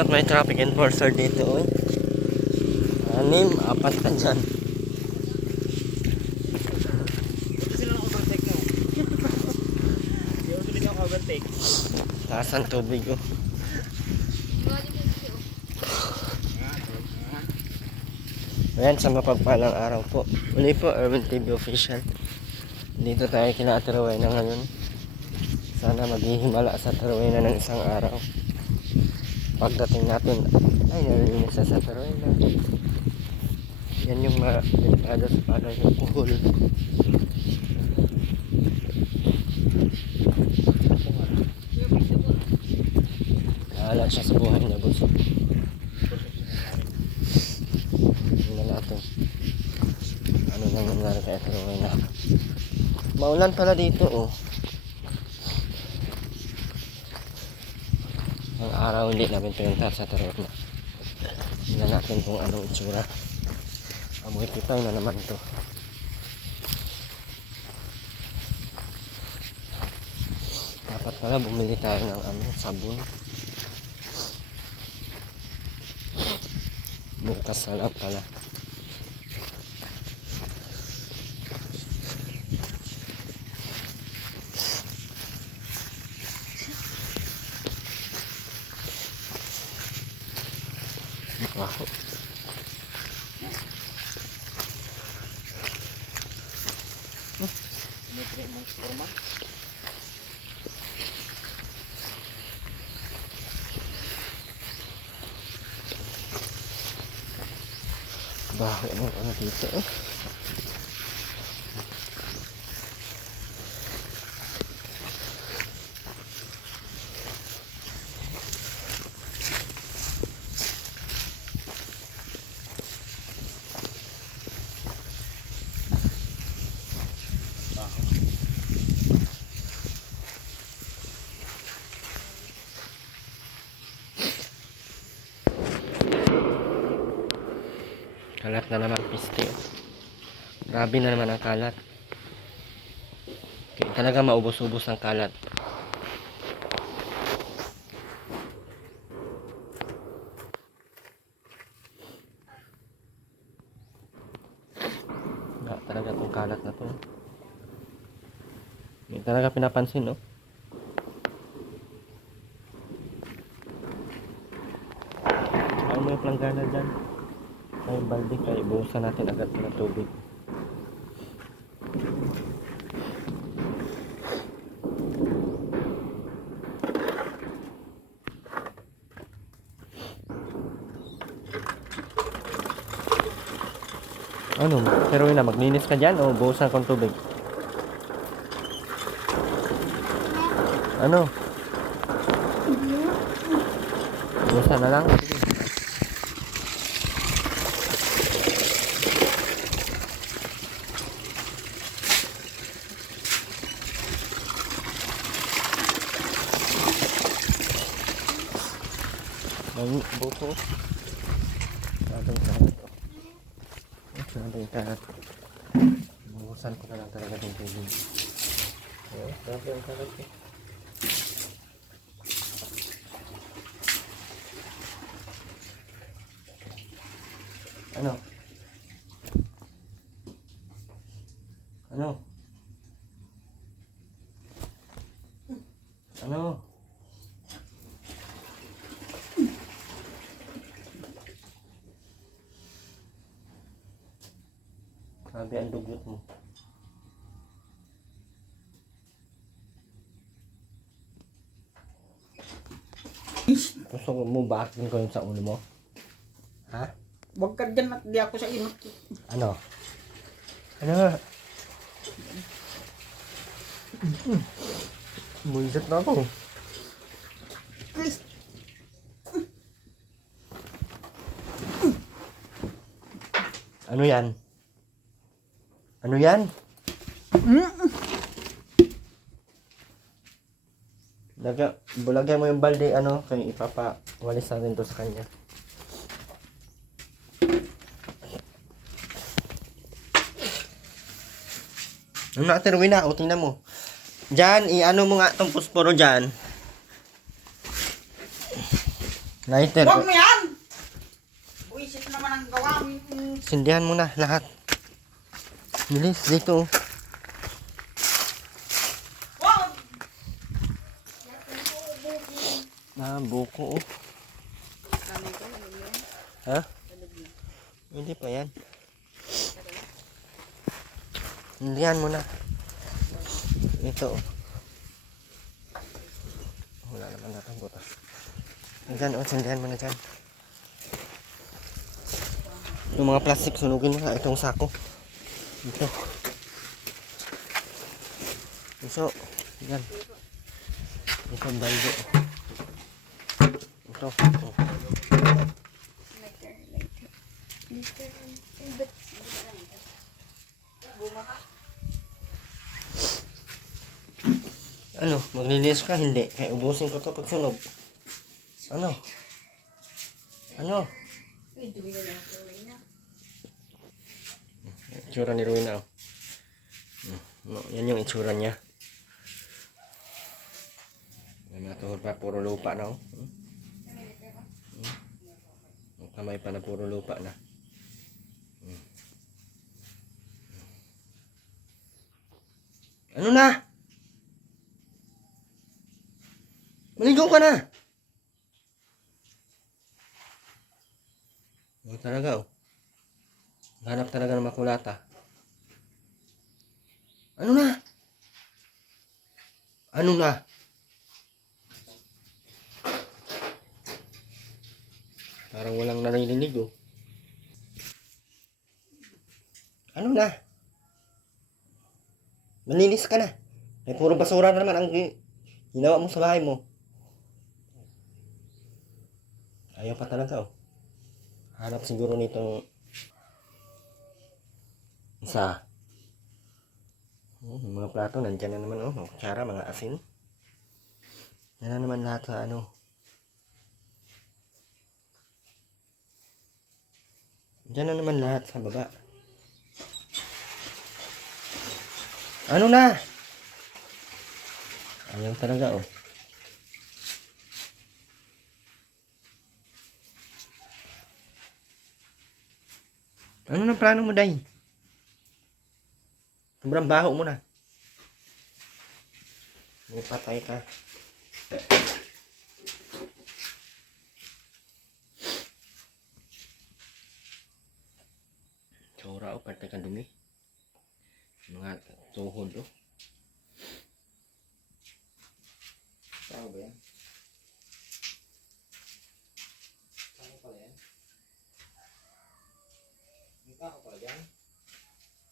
Dapat may traffic enforcer dito. Oh. 6, 4 ka dyan. Ito sila ng overtake mo. Hindi ako tuloy ng overtake. Taas ang tubig oh. Ayan, sa mapagpalang araw po. Uli po, Erwin TV Official. Dito tayo kina Ate Rowena ngayon. Sana maghihimala sa Ate Rowena ng isang araw. Pagdating natin, ay narinig sa Ate Rowena. Yan yung delikado sa palay yung kuhol. Naala siya sa buhay na gusto. Tingnan natin. Ano nang nangyari kay Ate Rowena. Maulan pala dito oh. Ang araw hindi namin pinunta sa Ate Rowena. Tingnan natin kung anong itsura. Amoy kitay na naman to. Dapat pala bumili tayo ng sabon. Bukas na lang pala. Wow. Baho mo ano dito eh. Kalat na naman piste. Grabe na naman ang kalat. Okay, talaga maubos-ubos ang kalat. Talaga itong kalat na to. Hindi talaga pinapansin, no? Ano yung planggana dyan? Ay, balde kaya ibuhusan natin agad ng tubig. Ano? Pero yun na, maglinis ka dyan o buhusan kong tubig? Ano? Buhusan na lang. Ang buko. Ating karat. Ating karat. Buhusan ko na lang talaga ng tubig. Ayan, grabe ang karat eh. Ano? Ano? Ano? Grabe ang dugyot mo. Gusto mo baakin ko yun sa ulo mo? Ha? Huwag ka dyan at di ako sa inot. Ano? Ano? Buisit na ako. Ano yan? Ano yan? Bulagyan mo yung balde, ano, kaya ipapawalis natin to sa kanya. Ano natin, Rowena? O, tingnan mo. Diyan, i-ano mo nga itong pusporo dyan. Lighter. Huwag mo yan! Buisit naman ang gawa mo. Sindihan mo na lahat. Bilis, dito. Huwag! Buko oh. Ha? Hindi pa yan. Sindihan mo na. Ito. Wala naman natin butas. Diyan oh, sindihan mo na dyan. Yung mga plastic, sunugin mo na. Itong sako. Ito. Iso. Yan. Ito ang baldo. Ito. Oh. Ano? Maglilinis ka? Hindi. Kaya ubusin ko to pag sunog. Ano? Ano? Itsura ni Ruina. Oh. Yan yung itsura niya. May mga tuhod pa. Puro lupa na. Oh. Ang kamay pa na puro lupa na. Ano na? Maligo ka na. Oh, talaga oh. Hanap talaga ng makulata. Ano na? Ano na? Parang walang narinig oh. Ano na? Malinis ka na. May puro basura na naman ang ginawa mo sa bahay mo. Ayaw pa talaga oh. Hanap siguro nitong isa. Yung mga plato nandyan na naman oh. Mga kutsara, mga asin. Yan na naman lahat sa ano. Diyan na naman lahat sa baba. Ano na? Ayaw talaga oh. Ano na plano mo, Day? Sobrang baho mo na. May patay ka. Tsura o, patay ka dumi. Mga tuhod o. Tao ba yan? Tao pala yan? May tao pala yan?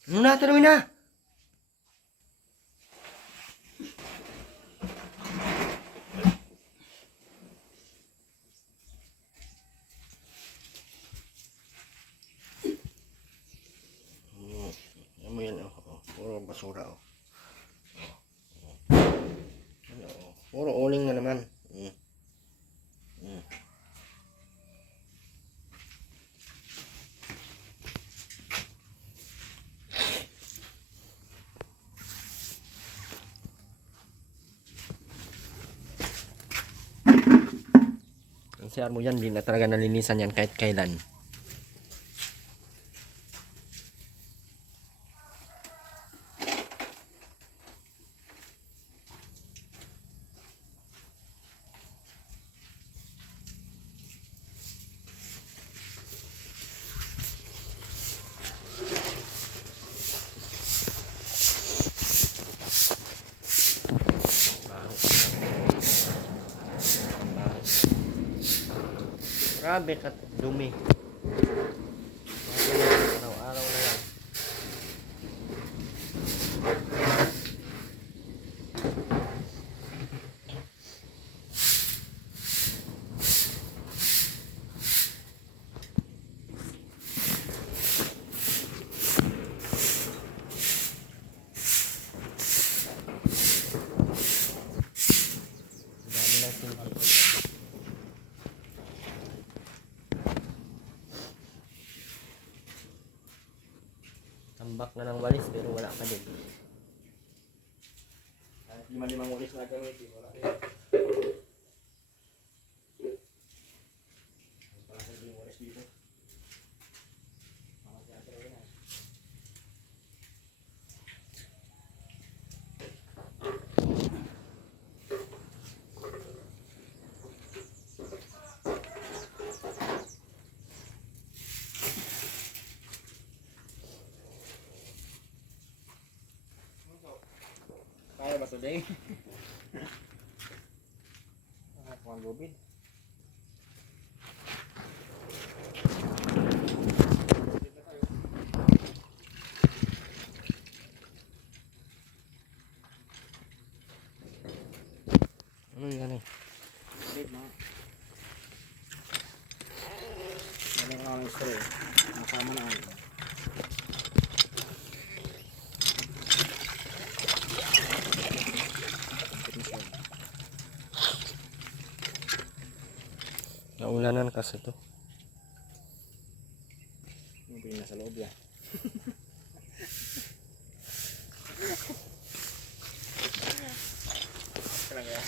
Ano na, taluin na! Ano mo yan, oh. Puro basura, oh. Ano, oh. Puro uling na naman. Ang CR mo yan, hindi na talaga nalinisan yan kahit kailan. Grabe ka dumi. Araw-araw na yan. Dami lang silbi. Tambak na ng walis pero wala pa din. Kahit lima-limang walis na gamitin, wala din. ba today? Kuha lubid. Ano yan eh? Lubid na. Wala na lang spray. Nasama na ako. Naulanan kasi to. Yung pili nasa loob yan. Talaga yan.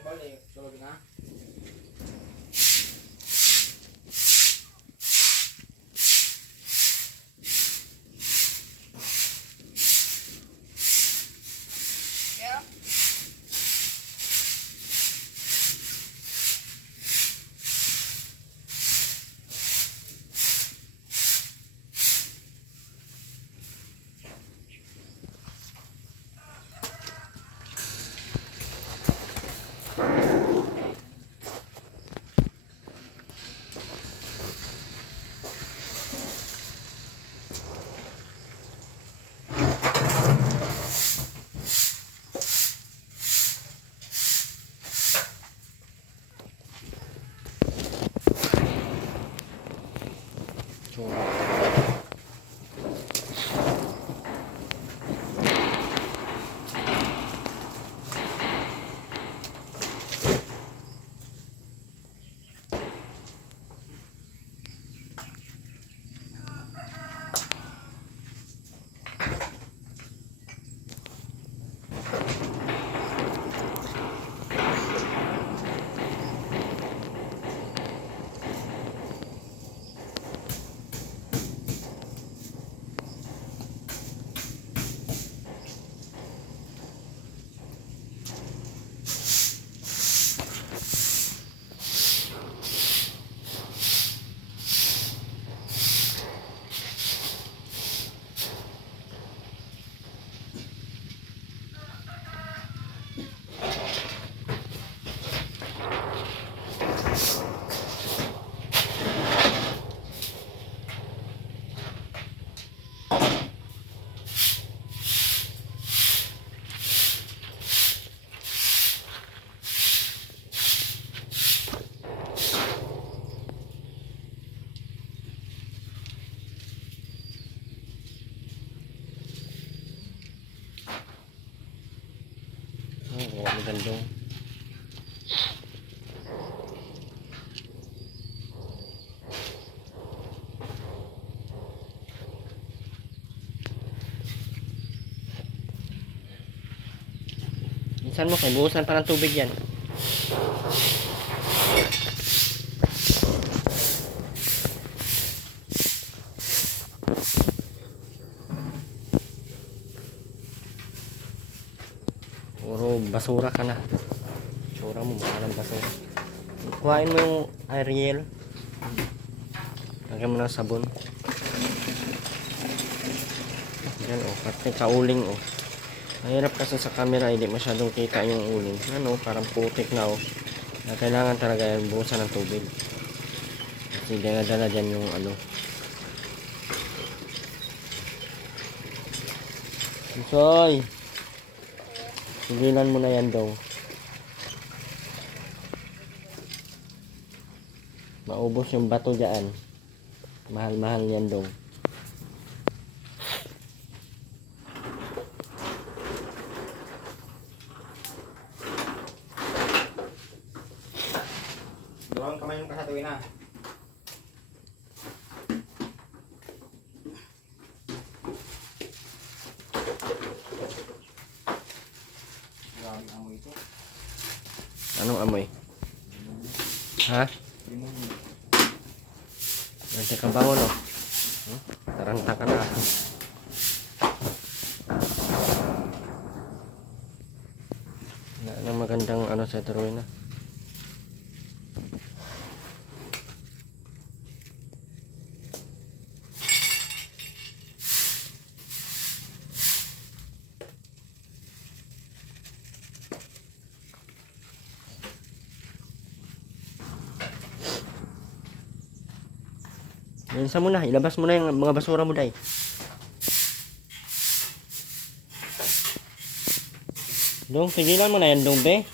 Balik, tulog na. Yeah. Oh, magandang. Minsan mo kay buhusan pa ng tubig yan. Puro basura ka na. Tsura mo, baka ng basura. Kuhain mo yung Ariel. Lagyan mo ng sabon. Yan o, pati kauling o. Mahirap kasi sa camera, hindi masyadong kita yung uling. Ano, parang putik na o. Kailangan talaga yan, buhusan ng tubig. Kasi dinadala dyan yung ano. Soy! Sigilan mo na yan daw. Maubos yung bato dyan. Mahal-mahal yan daw. Dalawang kamay yung kasatuin na. Anong amoy? Ha? Nanti ka bangon, oh. Taranta ka na. Wala nang magandang ano sa turuin na. Minsan mo na, ilabas mo na yung mga basura mo, day. Dong, pigilan mo na yan, dong, be.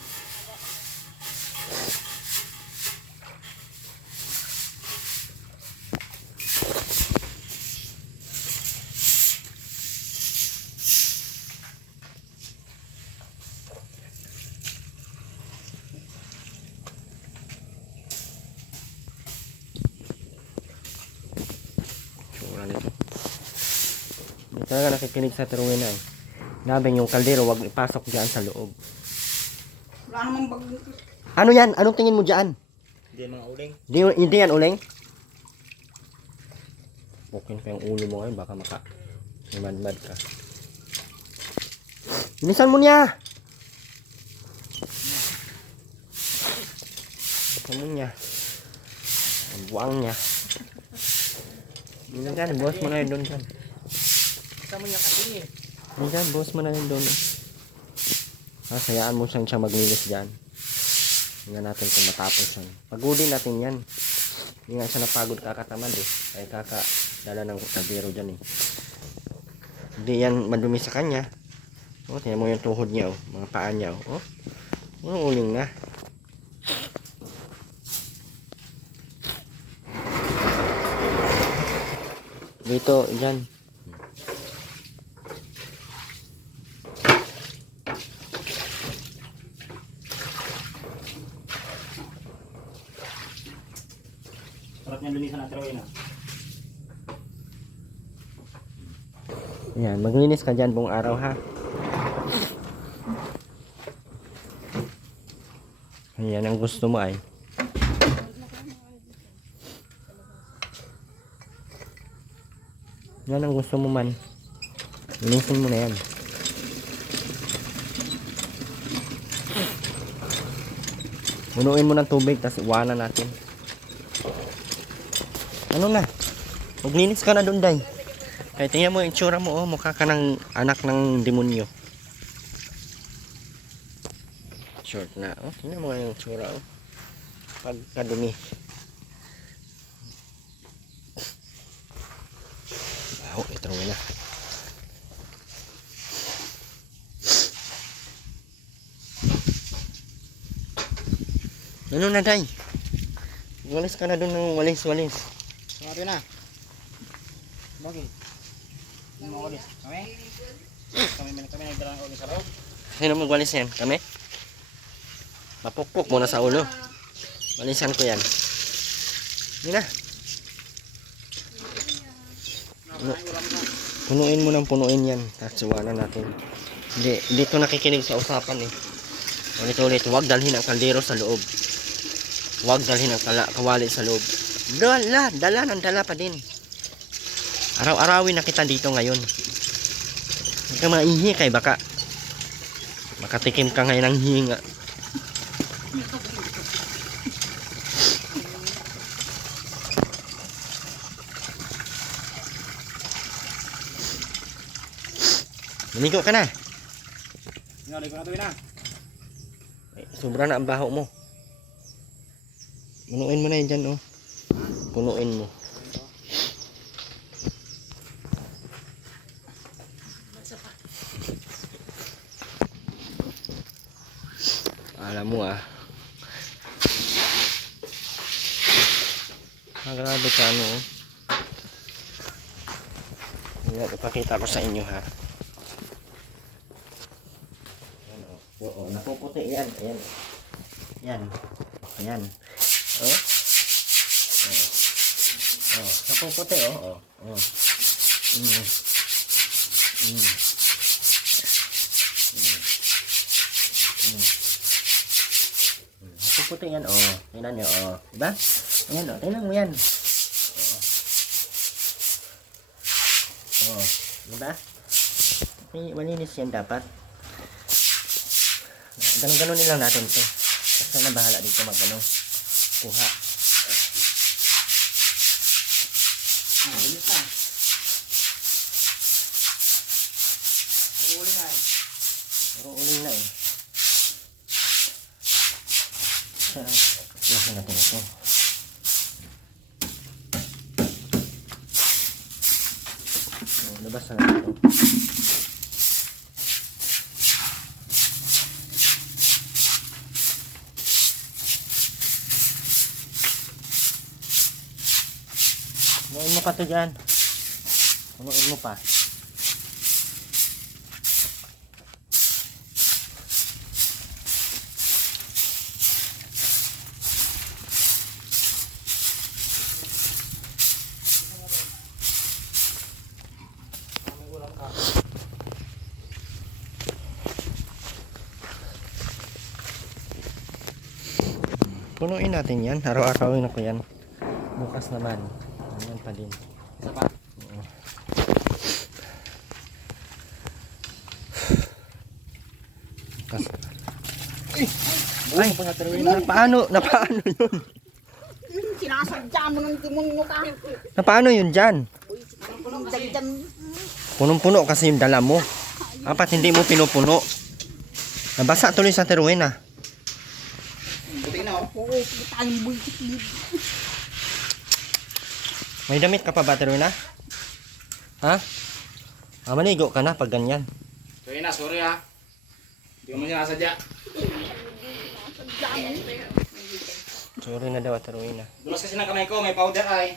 Hindi talaga nakikinig sa turuin na eh. Nabing yung kaldero, wag ipasok dyan sa loob. Wala namang bag. Ano yan? Anong tingin mo dyan? Hindi mga uling. Hindi yan uling? Pukin pa yung ulo mo ngayon, baka imanbad ka. Inisan mo niya! Inisan mo niya. Ang buwang niya. Yun dyan, boss mo na yun doon dyan. Kasama niya kasi eh. Yun dyan, boss mo na yun doon. Sayaan mo siya maglinis dyan. Tingnan natin kung matapos yan. Pagudin natin yan. Hindi nga siya napagod kakatamad eh. Ay kakadala ng kaldero dyan eh. Hindi yan madumi sa kanya. Oh, tingnan mo yung tuhod niya oh. Mga paa niya oh. Oh, uling na. Dito, dyan. Sarap niya lunisan ang turuin na. Yan, maglinis ka dyan buong araw ha. Ayan ang gusto mo ay. Yan ang gusto mo man. Linisin mo na yan. Punuin mo ng tubig, tapos iwanan natin. Ano na? Maglinis ka na doon, day. Kaya tingnan mo yung itsura mo, oh. Mukha ka ng anak ng demonyo. Short na, oh. Tingnan mo yung itsura, oh. Pagkadumi. Oh, ito na. Ano na, day? Walis ka na doon ng walis-walis. Sabi na. Bakit? Hindi mo ulis. Kami? Kami nagdala ng ulis sa loob. Sino magwalis yan? Kami? Mapukpok muna sa ulo. Walisan ko yan. Hindi na. Punuin mo ng punuin yan. Tatsuwanan natin. Hindi ito nakikinig sa usapan eh. Ulit-ulit. Huwag dalhin ang kaldero sa loob. Huwag dalhin ang kawali sa loob. Dala pa din. Araw-arawin na kita dito ngayon. Huwag ka maihi kay baka makatikim ka ngayon ng hinga. Maligo ka na. Naligo na tuloy na. Sobra na ang baho mo. Punuin mo na yan dyan, oh. Punuin mo. Alam mo, ah. Grabe ka, ano, oh. Ayan, ipakita ko sa inyo, ha. Ayan, oh. Oo, napuputi yan. Ayan. Ayan. Ayan. Oh. Oh, napuputi, oh. Oh. Yung puti yan, oh. Tingnan nyo, oh. Diba? Ayan, oh. Tingnan mo yan. Oh. Diba? Malinis yan dapat. Ganun-ganun nilang natin to. Basta na bahala dito mag-ano. Kuha. Bilis na. Uuli nga eh. Pero uling na eh. Iwasan natin ito. Labas na natin ito. Punuin mo pa ito dyan. Punuin mo pa. Punuin natin yan. Araw-arawin ako yan. Bukas naman. Ganyan pa din. Isa pa. Oo. Bukas. Ay! Napaano yun? Sinasadya mo ng timon mo ka. Napaano yun dyan? Dagdan. Punong-puno kasi yung dala mo. Dapat hindi mo pinupuno. Nabasa tuloy sa teruin ah. Buti na oh. Oo, tayong buisit. May damit ka pa ba teruin ah? Ha? Maligo ka na pag ganyan. Sorry na, sorry ha. Hindi ko mo sinasadya. Sorry na daw teruin ah. Dulas kasi ng kamay ko, may powder ay.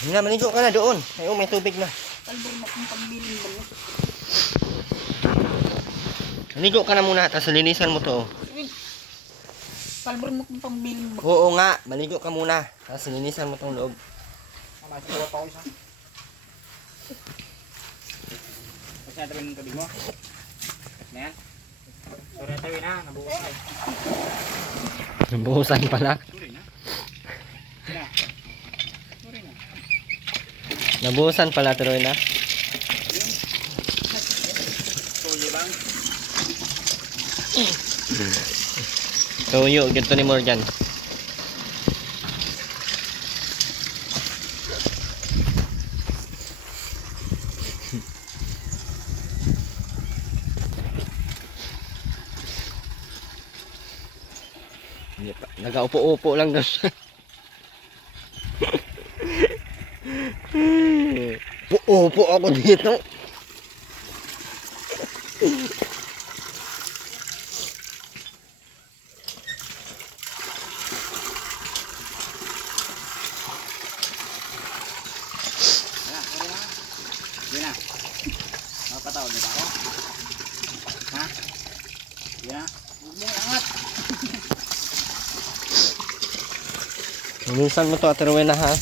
Hindi na, maligo ka na doon. Ay, may tubig na. Talbog mo kung pagbilin mo. Maligo ka na muna, tapos linisan mo to. Talbog mo kung pagbilin mo. Oo nga, maligo ka muna. Tapos linisan mo tong loob. Mamasin ko pa ako isa. Kasi natawin ng tubig mo. Na yan. Sorry natawin ha, nabukas ay. Buhusan pala. Sorry na. Sorry na. Sorry na. Nabuhusan pala, teruin ah. Sorry bang? Tuyo, ganito ni Morgan. Nagaupo-upo lang daw siya. Upo ako dito. Yun na. Mapatawad na ba ako? Ha? Yun na. Huwag mong angat. Linisan mo to at Rowena ha.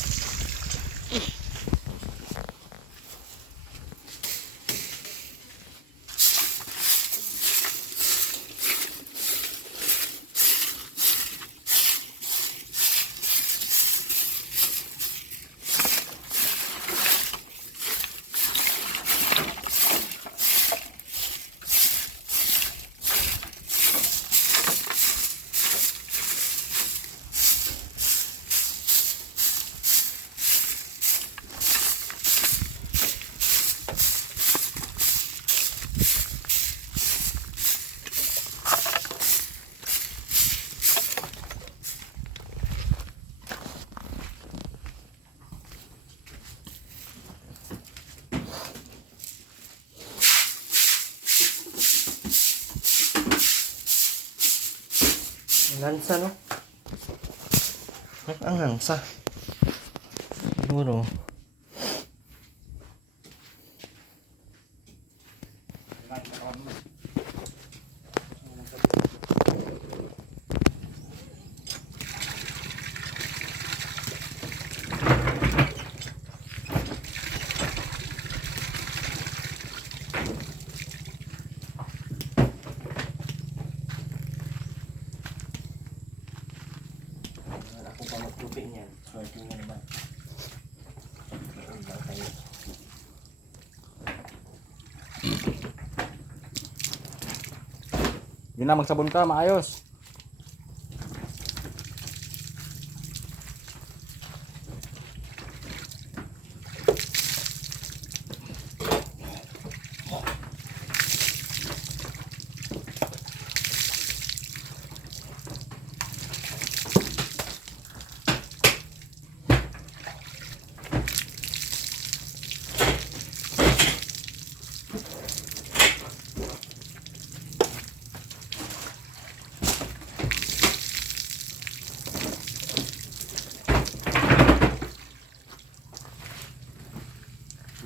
Lansa no? Ang lansa. Siguro. Lupi niyan. Swerte nga naman. Ang lang tayo. Yun na, magsabon ka, maayos.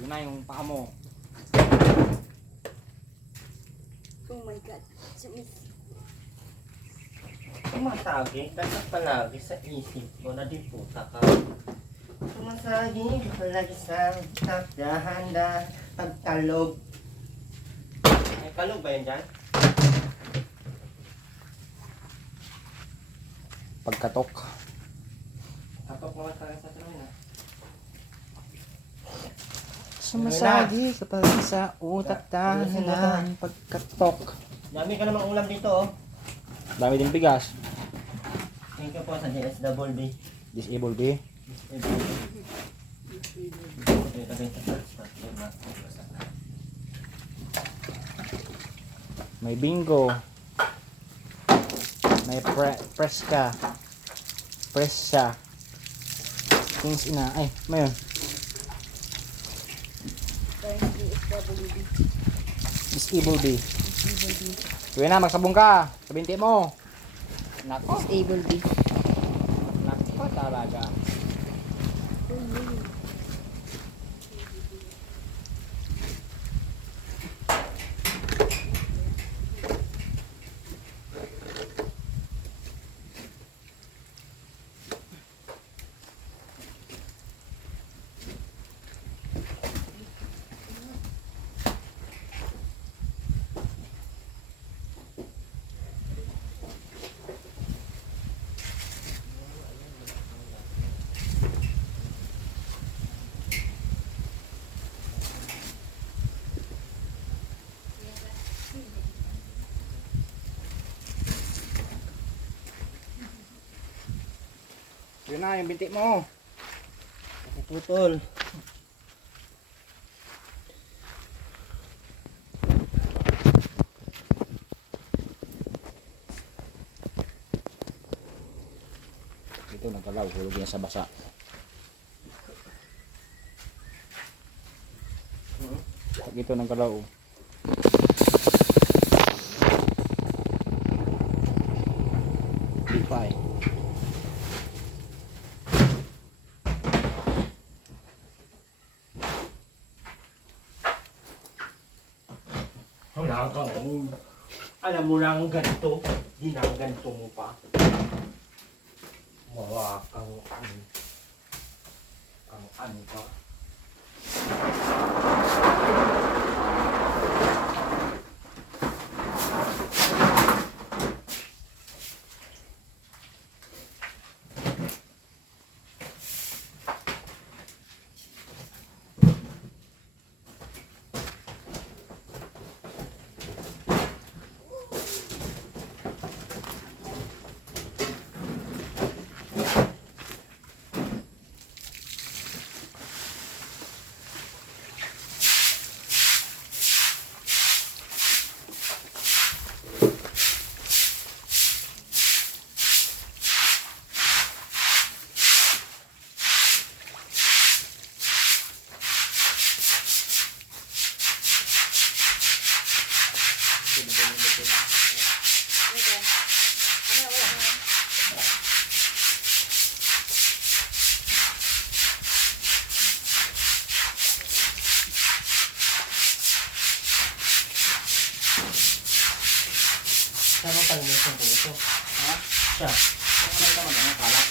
Yun na yung paa mo. Oh my God. Sumasagi ka na palagi sa isip ko na di puta ka. Sumasagi ka palagi sa dahan-dahan pagkalog. Ay, kalog ba yan dyan? Pagkatok. Kapag mga tayo sa tanong na. Sumasagi kapag sa utak dahan pagkatok. Dami ka namang ulam dito oh. Dami din bigas. Thank you po sa DSWD. Disable B. May bingo. May preska. Presya. Kings ina. Ay, mayon. Disable B. Tuwi na, magsabong ka. Sa binti mo. Nako. Stable B. Nako talaga. Yun na, yung binti mo. Putol. Ito, nagkalaw. Hulog yan sa basa. Pag ito nagkalaw. Di pa eh. Wala kang alam mo lang ganito, di na ganito mo pa. Wala kang ano pa. Sama pa rin yung ito. Ha? Siya. Ano naman naman ang kalat?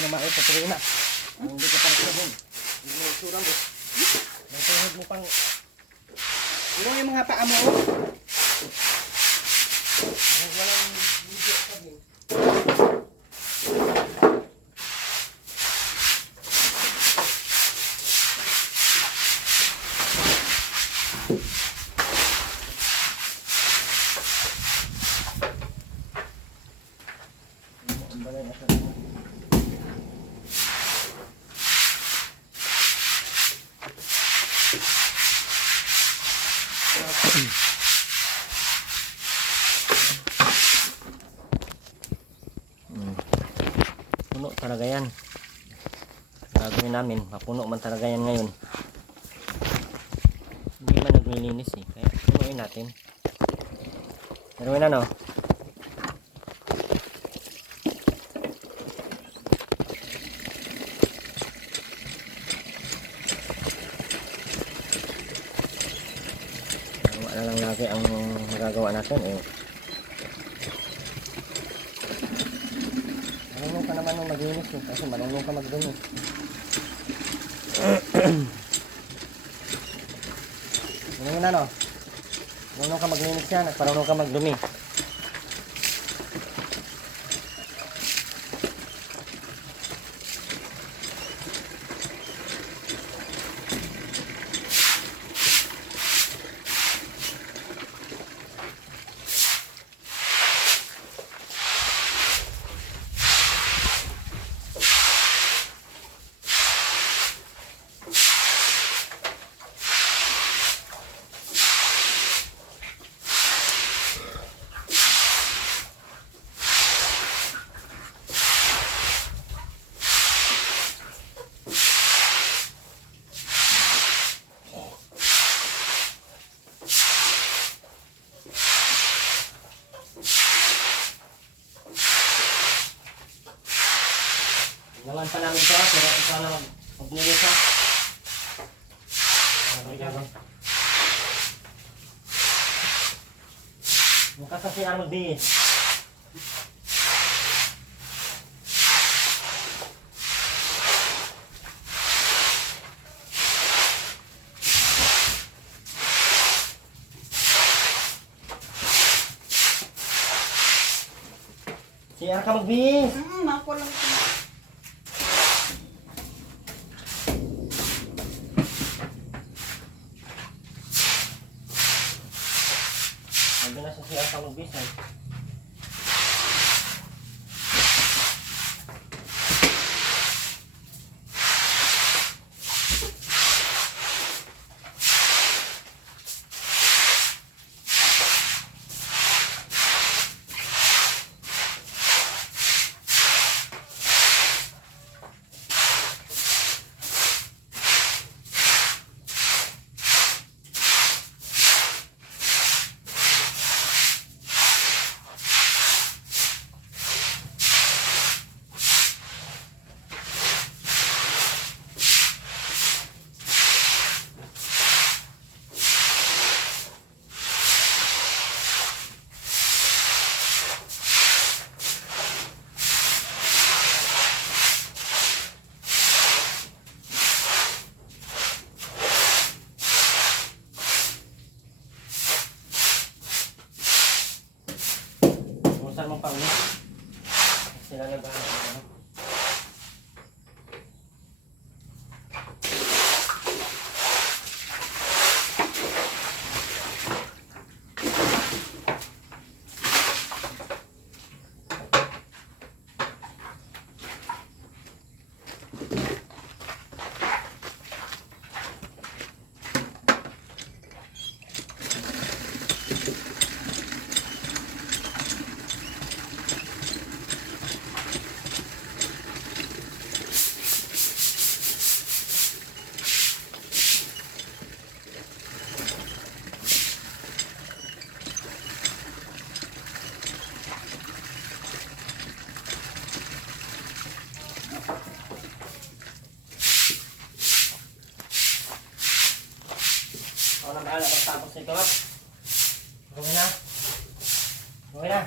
mo na maayos sa tuloy na. Hindi ka pang sabon. Hindi mo isura mo. May tuhod mo pang... Ano yung mga paa mo? Walang video kami. Puno talaga yan. Gagawin namin, mapuno man talaga yan ngayon. Hindi man naglilinis eh, kaya punuin natin. Pero yun ano, gawa na lang lagi ang magagawa natin eh. Marunong ka naman nung maglinis eh, kasi marunong ka magdumi. Marunong na no? Marunong ka maglinis yan at marunong ka magdumi. Naman pa namin ito, pero ito na maglinis ha. Mukha sa CR magbihis. CR ka magbihis. Ako lang ito. Nandun na sa CR ka magbihis ha. Saan mong pangit? Sila nagbahan ng ano? Ako na bahala magtapos nito ha. Gawin na. Gawin na.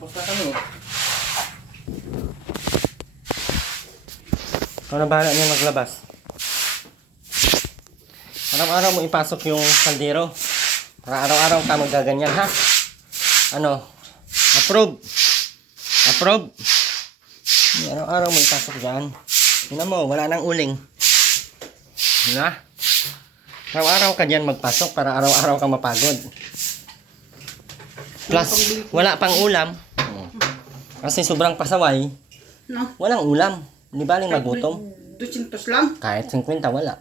Tapos na kami. Ikaw na bahala niya maglabas. Araw-araw mo ipasok yung kaldero. Para araw-araw ka magaganyan, ha? Ano? Approve. Approve. Araw-araw mo ipasok dyan. Tingnan mo, wala nang uling. Diba? Araw-araw ka dyan magpasok para araw-araw ka mapagod. Plus, wala pang ulam. Kasi sobrang pasaway, No? walang ulam. Di baling magutom. 200 lang. Kahit 50, wala.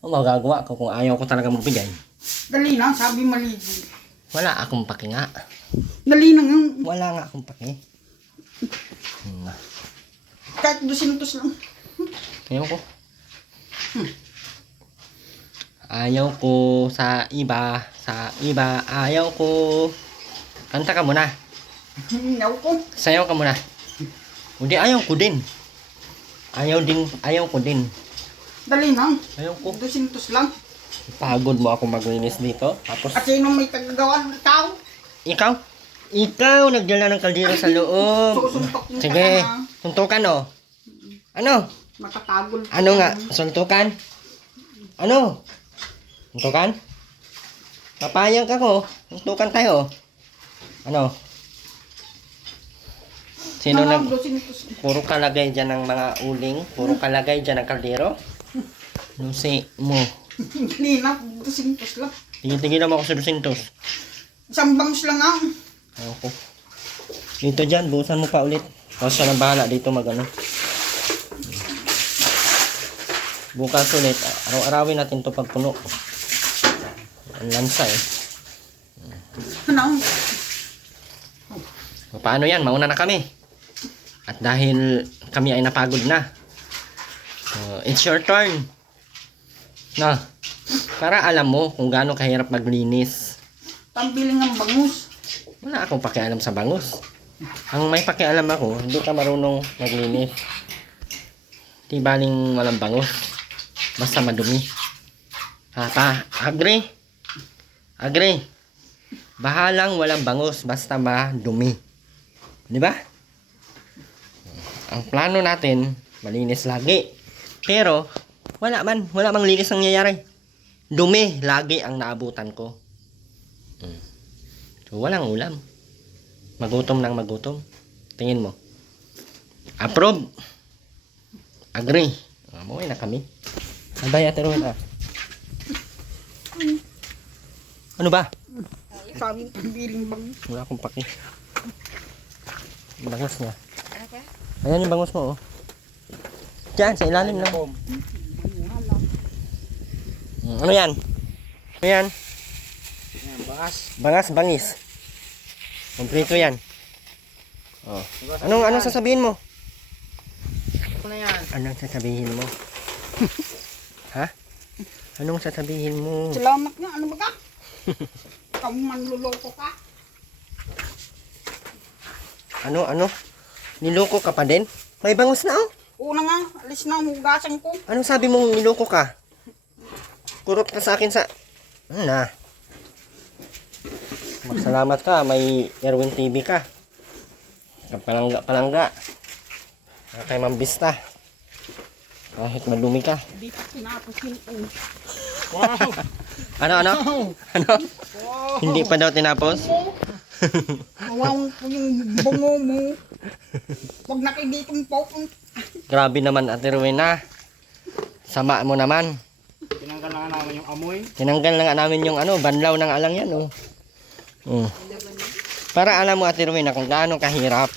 O magagawa ko kung ayaw ko talaga magbigay. Dali na, sabi maligi. Wala akong paki nga. Dali na nga. Wala nga akong paki. Kahit 200 lang. Ayaw ko. Ayaw ko sa iba. Sa iba, ayaw ko. Kanta ka muna. Hinaw ko. Sayaw ka muna. Hindi, ayaw ko din. Ayaw ko din. Dali na. Ayaw ko. 200 lang. Pagod mo ako maglinis dito. Tapos, At sino may tagagawa ng tao? ikaw? Ikaw, nagdala ng kaldero sa loob. Susuntok mo Sige, ka na. suntukan o. Ano? Matatagol ka Ano na. nga? Suntukan? Ano? Suntukan? Papayag ako. Suntukan tayo. Ano? Sino Mga nag... 200. Puro kalagay dyan ng mga uling. Puro kalagay dyan ng kaldero. Lusi mo. Dali na, 200 lang. Tigil-tigil mo ako sa 200. Isang bangus lang ah. Ako. Dito dyan, buusan mo pa ulit. Tapos siya nang bahala dito magano. Bukas ulit. Araw-arawin natin to pagpuno. Ang lansa eh. Ano? Paano yan? Mauna na kami. At dahil kami ay napagod na. So, it's your turn. Na. Para alam mo kung gaano kahirap maglinis. Pambiling ng bangus. Wala akong pakialam sa bangus. Ang may pakialam ako, hindi ka marunong maglinis. Di baling walang bangus. Basta madumi. Ha, pa, agree? Agree. Bahalang walang bangus, basta madumi. Di ba? Ang plano natin, malinis lagi. Pero, wala mang linis ang nangyayari. Dumi, lagi ang naabutan ko. So, walang ulam. Magutom nang magutom. Tingin mo. Approve. Agree. Umuwi na kami. Abay, Ate Ruel, ah. Ano ba? Sabi pambiling bangus. Wala akong paki. Bangus niya. Ayan yung bangus mo, oh. Diyan, sa ilalim lang. Ano yan? Ano yan? Bangas. Bangas, bangis. Kompleto yan. Oh. Anong sasabihin mo? Ano na yan? Anong sasabihin mo? Ha? Anong sasabihin mo? Salamat nga, ano ba ka? Ikaw manluloko ka. Ano? Niloko ka pa din? May bangus na, oh. Una nga, alis na ang hugasan ko. Anong sabi mo niloko ka? Kurot ka sa akin sa... Ano na? Magsalamat ka, may Erwin TV ka. Palangga. Kay Mambista. Kahit madumi ka. Di pa tinapos yun. Wow! Ano? Ano? Hindi pa daw tinapos? Mawawang po yung bungo mo. Huwag na kayo ditong pokong. Grabe naman, Ate Rowena. Sama mo naman. Tinanggal na nga namin yung amoy. Tinanggal na nga namin yung banlaw ng alang yan, oh. Para alam mo, Ate Rowena, kung gaano kahirap.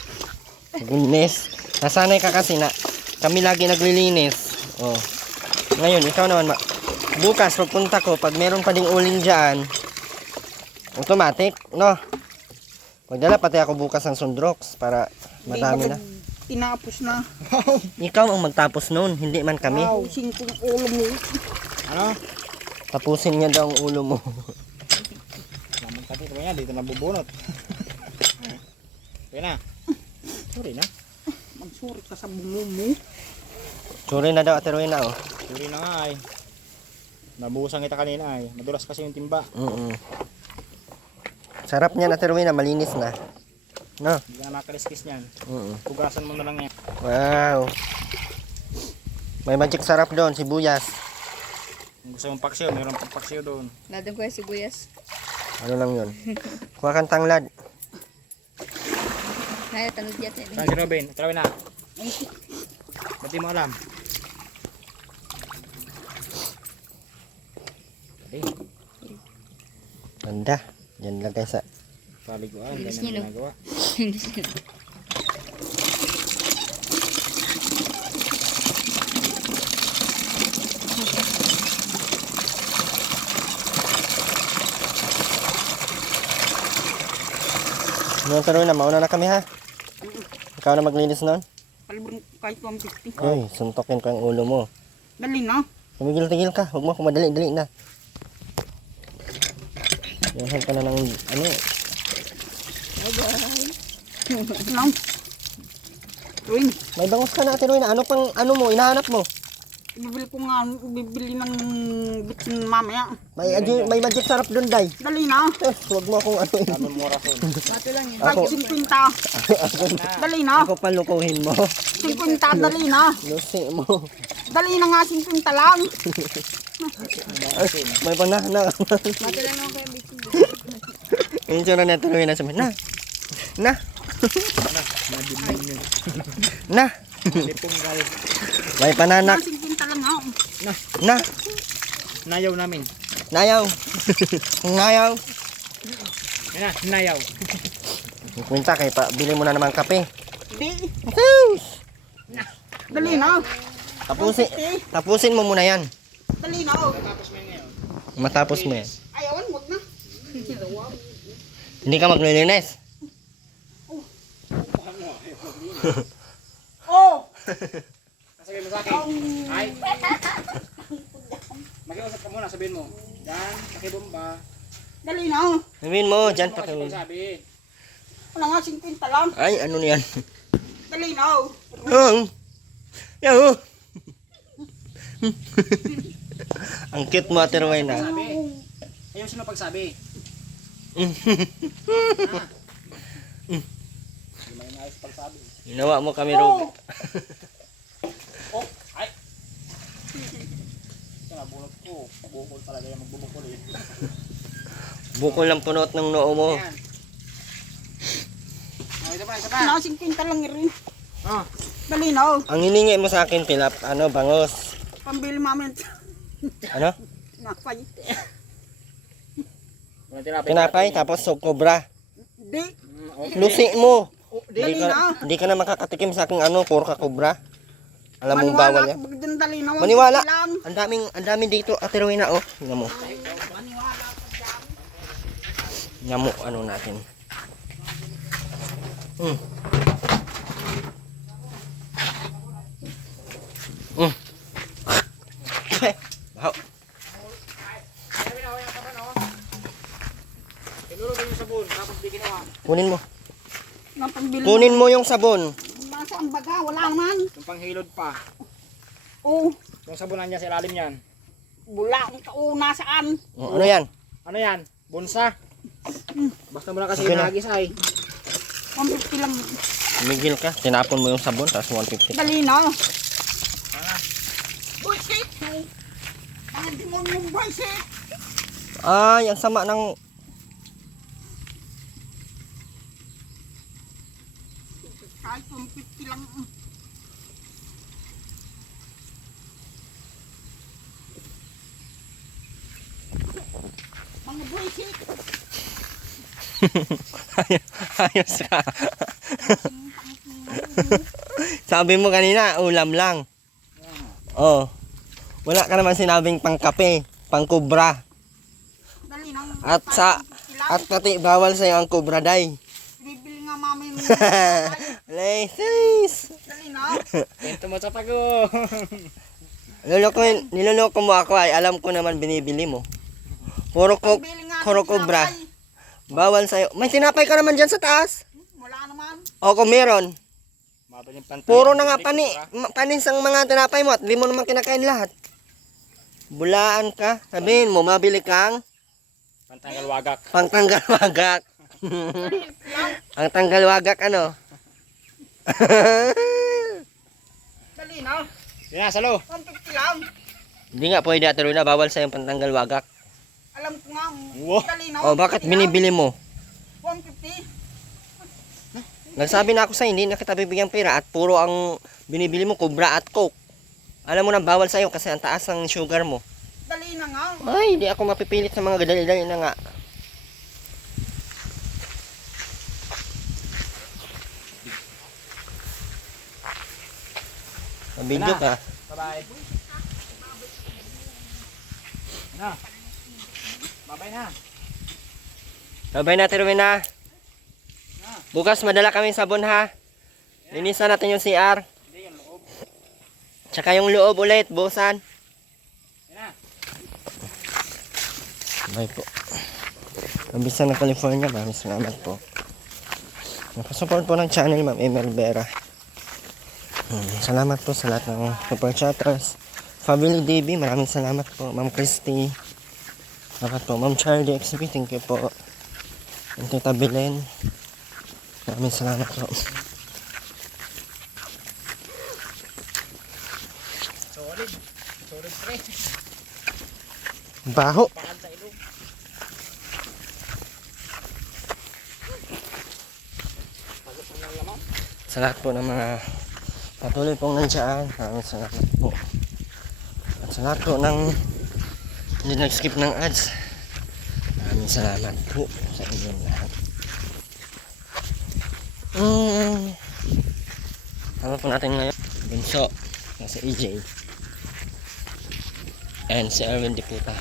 Goodness. Nasanay ka kasi na kami lagi naglilinis. Oh. Ngayon, ikaw naman, bukas pagpunta ko, pag meron pa ding uling dyan, automatic, no? Pagdala pati ako bukas ng sundrox para madami na. Tinapos na. Ikaw ang magtapos noon, hindi man kami. Wow, singkong ulo mo. Ano? Tapusin niya daw ang ulo mo. Naman kasi ito yan, dito nabubunot. Kaya na. Sorry na. Magsurit ka sa bungo mo. Sorry na daw, Ate Rowena, oh. Sorry na nga ay. Nabuhusan kita kanina ay. Madulas kasi yung timba. Sarap niya, Ate Rowena, malinis na. No? Hindi ka na makaliskis niyan. Mm. Pugasan mo na lang yan. Wow. May magic sarap doon, sibuyas. Kung gusto mong paksiw, mayroon pang paksiw doon. Ladang ko yung sibuyas. Ano lang yun? Kuha kang tanglad. Naya, tanod yata. Saan si Robin? Trawin na. Ba't di mo alam? Eh, Ganda. Diyan lagay sa... paliguan. Bilis Ganyan niya, no? ginagawa. Ngayon taroy na, mauna na kami ha. Ikaw na maglinis nun. Palibang kahit 150. Uy, suntokin ko ang ulo mo. Dali na. Tumigil-tigil ka. Huwag mo akong madali-dali na. Yahan ka na ng ano. Lang. Tuwing. May bangus ka na, Tiroy na. Ano pang ano mo, hinahanap mo? Bibili ko nga, bibili ng bitsin mamaya. May magic sarap doon, Day. Dali na. Huwag mo akong ano. Tamang mo rason. Mato lang yun. Kahit 50. Dali na. Ako palukuhin mo. 50, dali na. Lusi mo. Dali na nga 50 lang. May panahana. Mato lang naman ko yung bitsin. Yung tsura na Tiroy na sabi, na. Na. Na. Lipunggal. May pananak. 50 lang nga. Na. Nayaw namin. Nayaw. Nayaw. Yan na, nayaw. Kwenta kay pa, bili mo na naman kape. Di. Dali na. Tapusin mo muna yan. Dali na. Tapos mo yun ngayon. Matapos mo yan. Ayawan, wag na. Hindi ka maglilinis. Oh! Sasabihin mo sa akin. Ay. Makiusap ka muna, sabihin mo. Yan, pakibomba. Dali na. Sabihin mo, dyan pa Pakibomba kayo. sabi. Wala nga 50 lang. Ay, ano yan? Dali na. Oh. Yaw. Ang cute mo, Ate Rowena. Sabi. Ayusin mo pagsabi. Hindi mo inayos pagsabi. Ginawa mo kami, Rob. Oh, ay. Ito na, bunot ko. Bukol talaga yung magbubukol eh. Bukol ng punot ng noo mo. Ayan. Oh, ito pa, isa pa. Wala nga 50 lang rin. Oh. Dali na. Ang hiningi mo sa akin, Pilap, ano, bangos. Pambili mamin. Ano? Nakapay. Walang tinapay. Tinapay, tapos cobra. Di. Okay. Lusi mo. Dali na. Hindi ka na makakatikim sa aking ano, puro ka cobra. Alam mong bawal yan. Dali na. Maniwala. 150 lang. Ang daming dito, Ate Rowena, oh. Tingnan mo. Tingnan mo, ano natin. Mm. Mm. Wow. Ilulog yung sabon, tapos di ginawa. Kunin mo. Pambili. Kunin mo yung sabon. Nasa ang baga. Wala naman. Yung panghilod pa. Oh. Yung sabunan niya sa ilalim niyan. Wala. Oh, nasaan? Oh, ano yan? Ano yan? Bunsa? Basta mo na kasi Okay na. inagis ay. 150 lang. Migil ka. Tinapon mo yung sabon, tapos 150. Dali na. Buisit. Ang demonyong buisit. Ay, ang sama ng... Kahit 150 lang. Mga buisit. Ayos ka. Sabi mo kanina, ulam lang. Oh. Wala ka naman sinabing pangkape, pangkubra. Dali na. At sa at pati bawal sa ang kubra day. Bibili nga mami. Sis. Dali na. Kwento mo sa tago. Niloloko mo ako ay alam ko naman binibili mo. Bibili nga. Puro kubra. Bawal sa'yo. May tinapay ka naman dyan sa taas. Wala naman. O kung meron. Mabiling pantay. Puro na nga panis ang mga tinapay mo at di mo naman kinakain lahat. Bulaan ka. Sabihin mo, mabili kang Pantanggal wagak. pangtanggal wagak. Ang tanggal wagak ano? Dali na. Yan na, salo. 150 lang. Hindi nga pwede Ate Rowena, bawal sa yung pantanggal wagak. Alam ko nga. Wow. Dali na. Oh, bakit 150 lang. binibili mo? 150. Nagsabi na ako sa hindi na kita bibigyan pera at puro ang binibili mo Cobra at Coke. Alam mo na bawal sa iyo kasi ang taas ng sugar mo. Dali na nga. Ay, hindi ako mapipilit sa mga dali-dali na nga. Mabidyo ka. Bye-bye. Na. Bye-bye na. Babay na, Ate Rowena. Bukas madala kami sabon ha. Linisan natin yung CR. Hindi, yung loob. Tsaka yung loob ulit, busan. Yan na. Bye po. Kabisa ng California, maraming salamat po. Nakasupport po ng channel, Ma'am Emel Vera. Salamat po sa lahat ng super chatters. Family DB, maraming salamat po. Ma'am Christy. Salamat po. Ma'am Charlie XB, thank you po. And Tita Belen. Maraming salamat po. Solid. Solid pre. Baho. Pakal sa ilong. Pagod mo ng lamang. Sa lahat po ng mga patuloy pong nandiyan, maraming salamat po. At sa lahat po ng hindi nag-skip ng ads, maraming salamat po sa inyong lahat. Ano po natin ngayon? Bunso, si EJ. And si Erwin Diputa.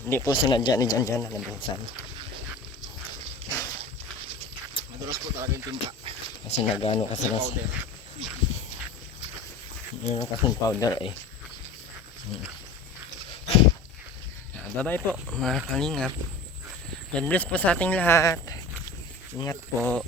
Hindi po sinadya ni Janjan na nabusan. Madulas po talaga yung timpa. Kasi nagano kasi nas Powder. yun kasing powder eh. Bye bye po mga kalingap. God bless po sa ating lahat. Ingat po.